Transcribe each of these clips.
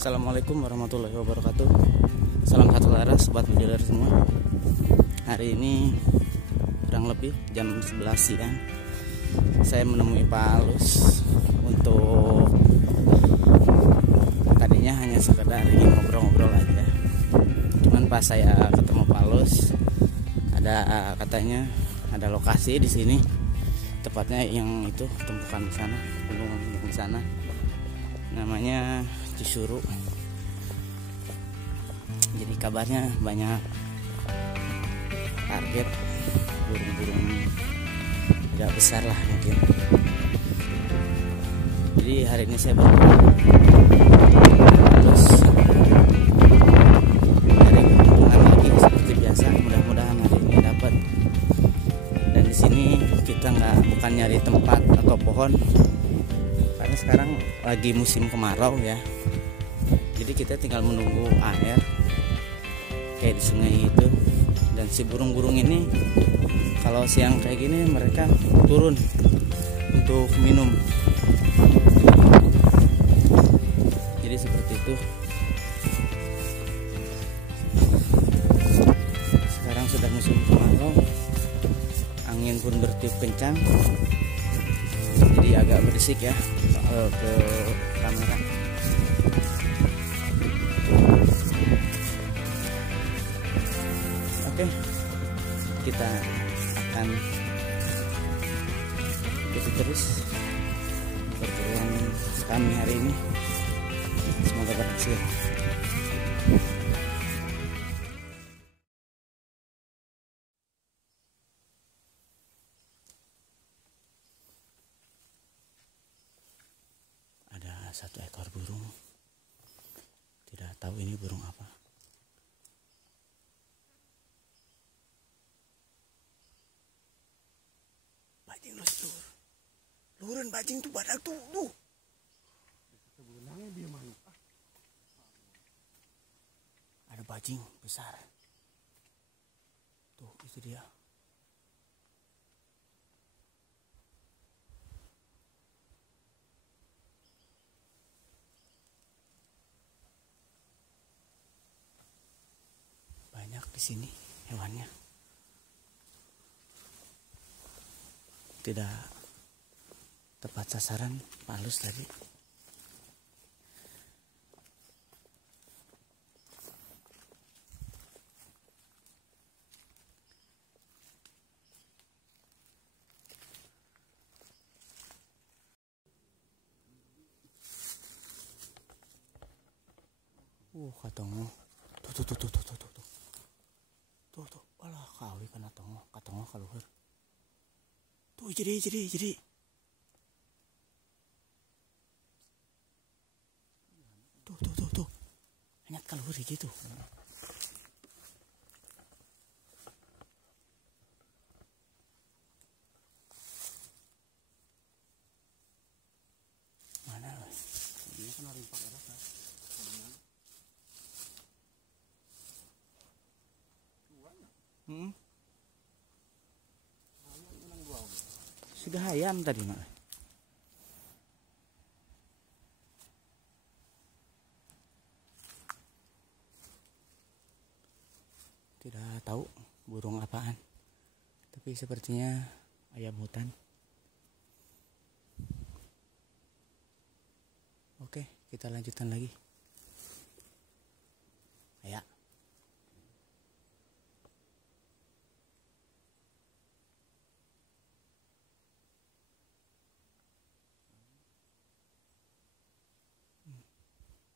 Assalamualaikum warahmatullahi wabarakatuh. Salam satu laras sobat budiler semua. Hari ini kurang lebih jam 11 siang saya menemui Pak Alus untuk tadinya hanya sekedar ingin ngobrol-ngobrol aja. Cuman pas saya ketemu Pak Alus, ada katanya ada lokasi di sini, tepatnya yang itu tumpukan di sana, gunung yang di sana, namanya Cisuru. Jadi kabarnya banyak target burung-burung agak besar lah mungkin. Jadi hari ini saya terus dari keuntungan lagi seperti biasa. Mudah-mudahan hari ini dapat. Dan di sini kita bukan nyari tempat atau pohon, karena sekarang lagi musim kemarau ya. Jadi kita tinggal menunggu air kayak di sungai itu. Dan si burung-burung ini kalau siang kayak gini mereka turun untuk minum. Jadi seperti itu. Sekarang sudah musim kemarau, angin pun bertiup kencang, jadi agak berisik ya ke kamera. Oke, kita akan ikuti terus perburuan kami hari ini. Semoga berhasil. Ada satu ekor burung, tidak tahu ini burung apa. Bajing luren bajing tuh badak tuh. Ada bajing besar. Tuh itu dia. Banyak di sini hewannya. Tidak tepat sasaran Pak Alus tadi. Katongo. Tuh. Alah kawi kana tongo, katongo kaluhur. Tuh jadi. Tuh. Hanyat kaluhur gitu. Mana? Ini kan orang pakai rasa. Sudah ayam tadi mak. Tidak tahu burung apaan, tapi sepertinya ayam hutan. Oke, kita lanjutkan lagi. Ya.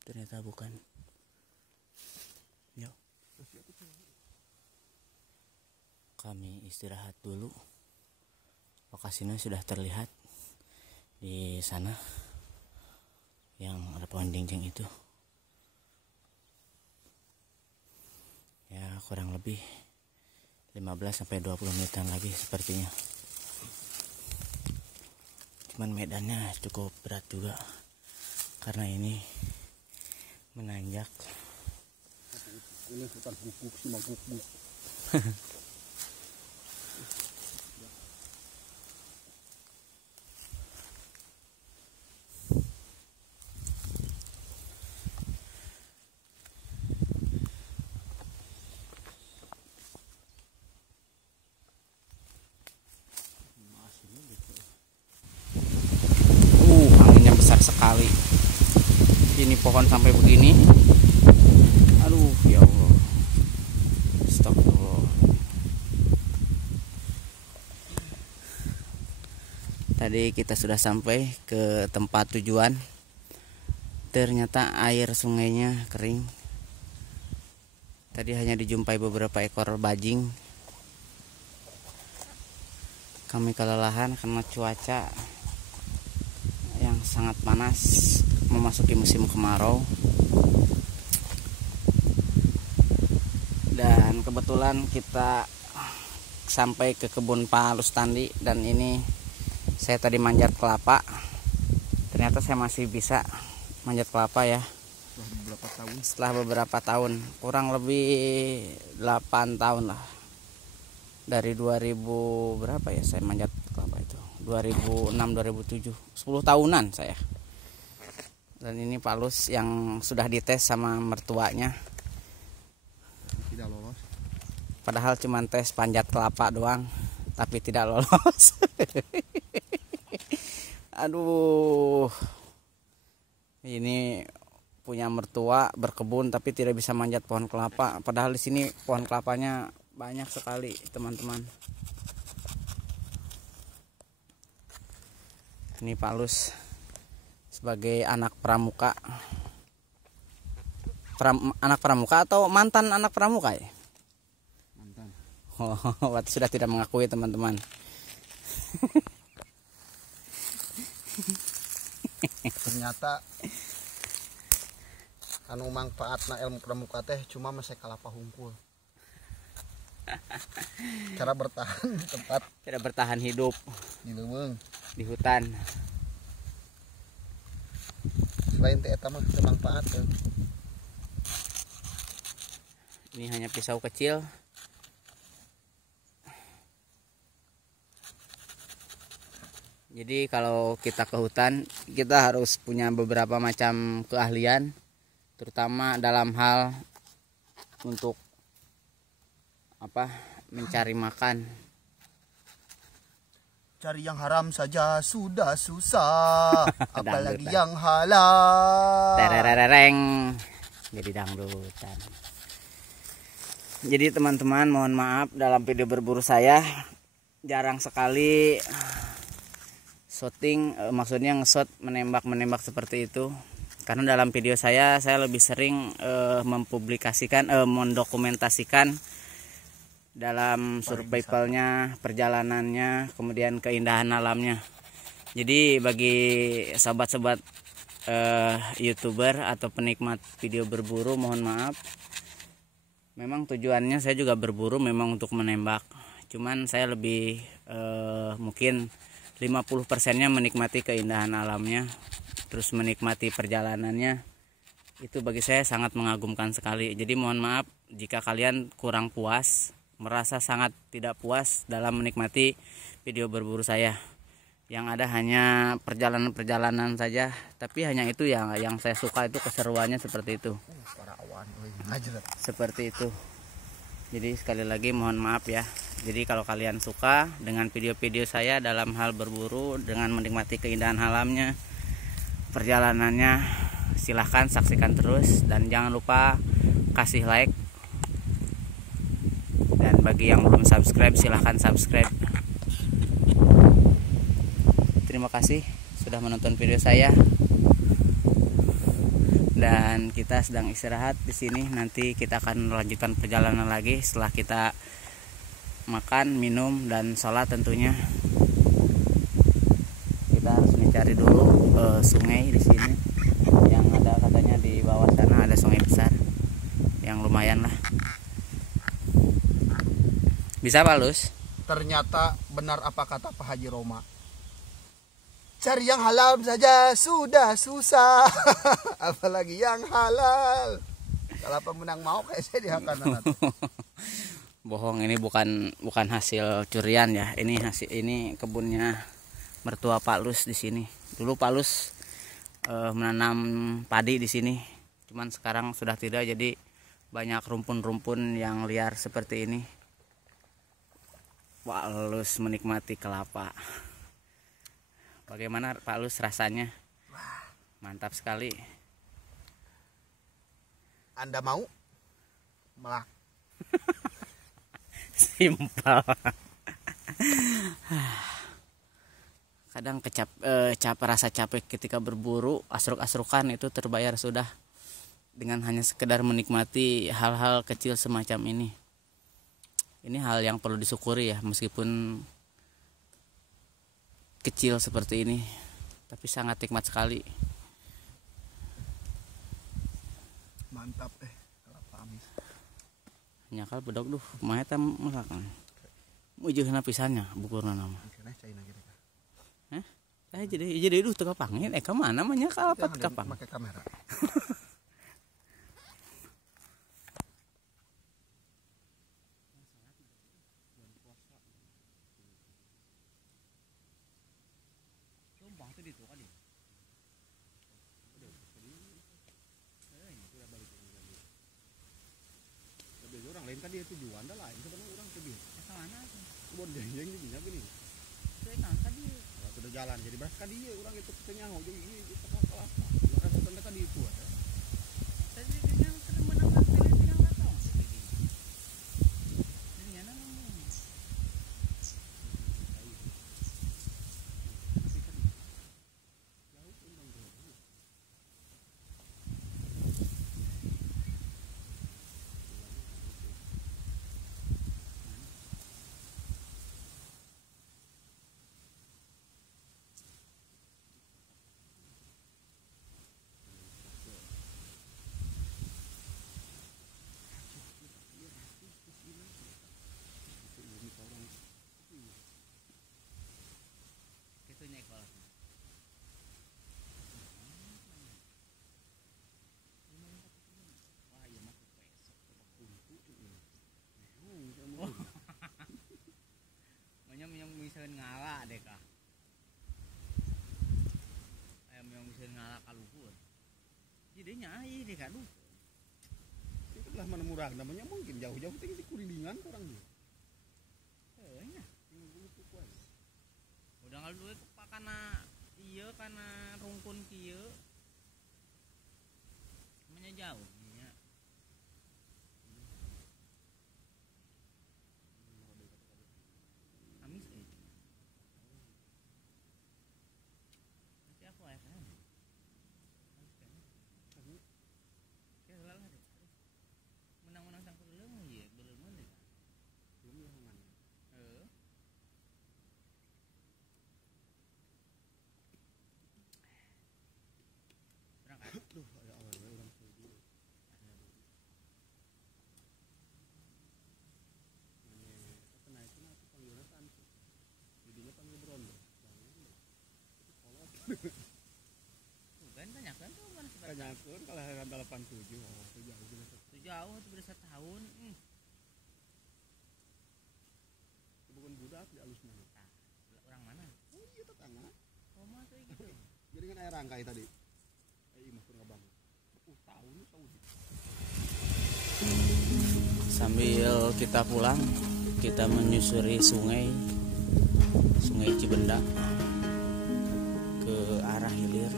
Ternyata bukan. Yuk. Kami istirahat dulu. Lokasinya sudah terlihat di sana, yang ada pohon jinjing itu. Ya kurang lebih 15-20 menitan lagi sepertinya. Cuman medannya cukup berat juga, karena ini menanjak. Ini hutan bubuk, cuma bubuk. Ini pohon sampai begini. Aduh, ya Allah. Astagfirullah. Tadi kita sudah sampai ke tempat tujuan. Ternyata air sungainya kering. Tadi hanya dijumpai beberapa ekor bajing. Kami kelelahan karena cuaca yang sangat panas, memasuki musim kemarau. Dan kebetulan kita sampai ke kebun Pak Lustandi, dan ini saya tadi manjat kelapa. Ternyata saya masih bisa manjat kelapa ya. Setelah beberapa tahun, kurang lebih 8 tahun lah. Dari 2000 berapa ya saya manjat kelapa itu? 2006 2007. 10 tahunan saya. Dan ini Pak Lus yang sudah dites sama mertuanya. Tidak lolos. Padahal cuma tes panjat kelapa doang, tapi tidak lolos. Aduh. Ini punya mertua berkebun tapi tidak bisa manjat pohon kelapa. Padahal di sini pohon kelapanya banyak sekali, teman-teman. Ini Pak Lus sebagai anak pramuka. Anak pramuka atau mantan anak pramuka ya? Mantan. Oh, sudah tidak mengakui, teman-teman. Ternyata anu manfaatna ilmu pramuka teh cuma masih kalapa hungkul. Cara bertahan di tempat, Tidak bertahan hidup di leuweung. di hutan. Selain teh eta mah teu manfaat teh. Ini hanya pisau kecil. Jadi kalau kita ke hutan, kita harus punya beberapa macam keahlian, terutama dalam hal untuk mencari makan. Cari yang haram saja sudah susah, apalagi yang halal. Terereng, jadi dangdutan. Jadi teman-teman, mohon maaf dalam video berburu saya jarang sekali shooting, maksudnya nge-shot menembak seperti itu. Karena dalam video saya lebih sering mempublikasikan, mendokumentasikan dalam survivalnya, perjalanannya, kemudian keindahan alamnya. Jadi bagi sahabat-sahabat YouTuber atau penikmat video berburu, mohon maaf. Memang tujuannya saya juga berburu memang untuk menembak. Cuman saya lebih mungkin 50%-nya menikmati keindahan alamnya, terus menikmati perjalanannya. Itu bagi saya sangat mengagumkan sekali. Jadi mohon maaf jika kalian kurang puas, merasa sangat tidak puas dalam menikmati video berburu saya. Yang ada hanya perjalanan-perjalanan saja, tapi hanya itu yang saya suka, itu keseruannya seperti itu. Seperti itu. Jadi sekali lagi mohon maaf ya. Jadi kalau kalian suka dengan video-video saya dalam hal berburu, dengan menikmati keindahan alamnya, perjalanannya, silahkan saksikan terus. Dan jangan lupa kasih like. Dan bagi yang belum subscribe, silahkan subscribe. Terima kasih sudah menonton video saya. Dan kita sedang istirahat di sini. Nanti kita akan melanjutkan perjalanan lagi setelah kita makan, minum, dan sholat tentunya. Kita harus mencari dulu sungai di sini. Yang ada katanya di bawah sana ada sungai besar yang lumayan lah. Bisa Pak Lus? Ternyata benar apa kata Pak Haji Roma. Cari yang halal saja sudah susah, apalagi yang halal. Kalau pemenang mau kayak saya dihakan. Bohong, ini bukan hasil curian ya. Ini kebunnya mertua Pak Lus di sini. Dulu Pak Lus menanam padi di sini. Cuman sekarang sudah tidak, jadi banyak rumpun-rumpun yang liar seperti ini. Pak Lus menikmati kelapa. Bagaimana Pak Lus rasanya? Mantap sekali. Anda mau? Malah Simpel. Kadang rasa capek ketika berburu, asruk-asrukan itu terbayar sudah dengan hanya sekedar menikmati hal-hal kecil semacam ini. Ini hal yang perlu disyukuri ya, meskipun kecil seperti ini, tapi sangat nikmat sekali. mantap kelapa amis. Nyakal bedog duh, kumaha eta masakan. Mujeuhna pisannya bukurna nama. Keneh China gitu. Jadi duh teu kapangin ka mana mah nyakal apa teu kapang. Pakai kamera. Orang lain kan dia tujuan dah lain sebenarnya orang tuh ke mana bon jeng juga gini saya kan dia sudah jalan jadi beras kan dia orang itu kenyang jadi ini kelapa orang sebenarnya kan itu ada tadi kenyang sudah menangkap kalian tidak nggak tahu ini ya yang misalnya ngala deh kak ayam yang misalnya ngala kaluhur jadinya air deh kak itu lah mana murah namanya mungkin jauh-jauh tinggi kurilingan orang dia ya udah nggak dulu itu pak karena rungkun kieu namanya jauh ya. Menang-menang sang belum ya belum ada belum hangan berangkat tuh ada awalnya orang dulu apa naik itu panggilan santu jadinya panggil brondo itu kolot bukan tanyakan tuh mana tanyakan kalau hari 87 itu jauh itu beda 1 tahun bukan budak di alus mana orang mana oh iya tetangga oh masa gitu jadi kan air rangkai tadi mah ngabang 10 tahun tahu sambil kita pulang kita menyusuri sungai Cibenda ke arah hilir.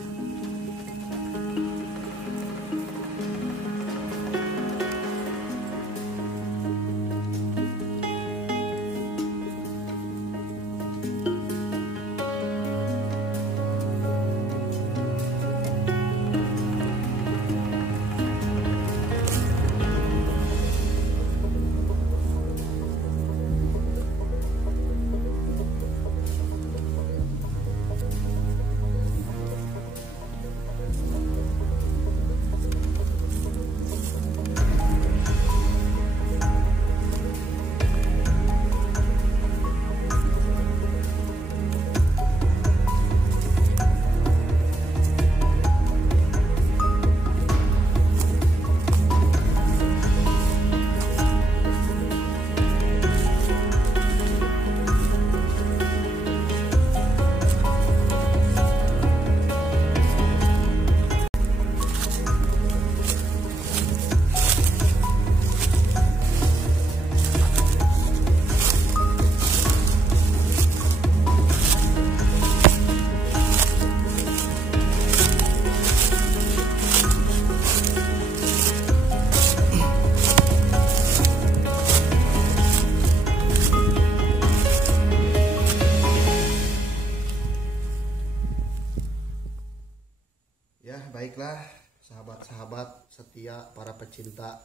Baiklah, sahabat-sahabat setia para pecinta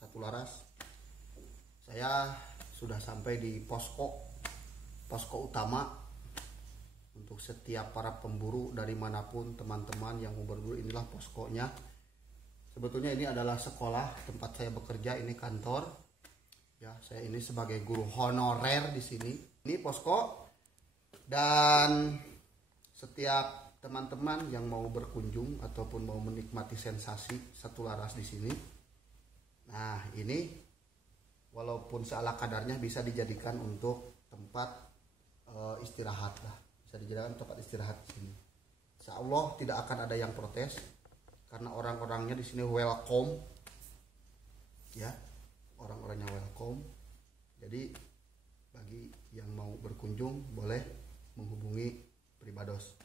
Satu Laras, saya sudah sampai di posko utama untuk setiap para pemburu dari manapun teman-teman yang mau berburu. Inilah poskonya. Sebetulnya ini adalah sekolah tempat saya bekerja, ini kantor. Ya, saya ini sebagai guru honorer di sini. Ini posko, dan setiap teman-teman yang mau berkunjung ataupun mau menikmati sensasi Satu Laras di sini. Nah, ini walaupun seala kadarnya bisa dijadikan untuk tempat istirahat lah. Bisa dijadikan tempat istirahat di sini. Insya Allah tidak akan ada yang protes karena orang-orangnya di sini welcome. Ya, orang-orangnya welcome. Jadi bagi yang mau berkunjung boleh menghubungi Pribados.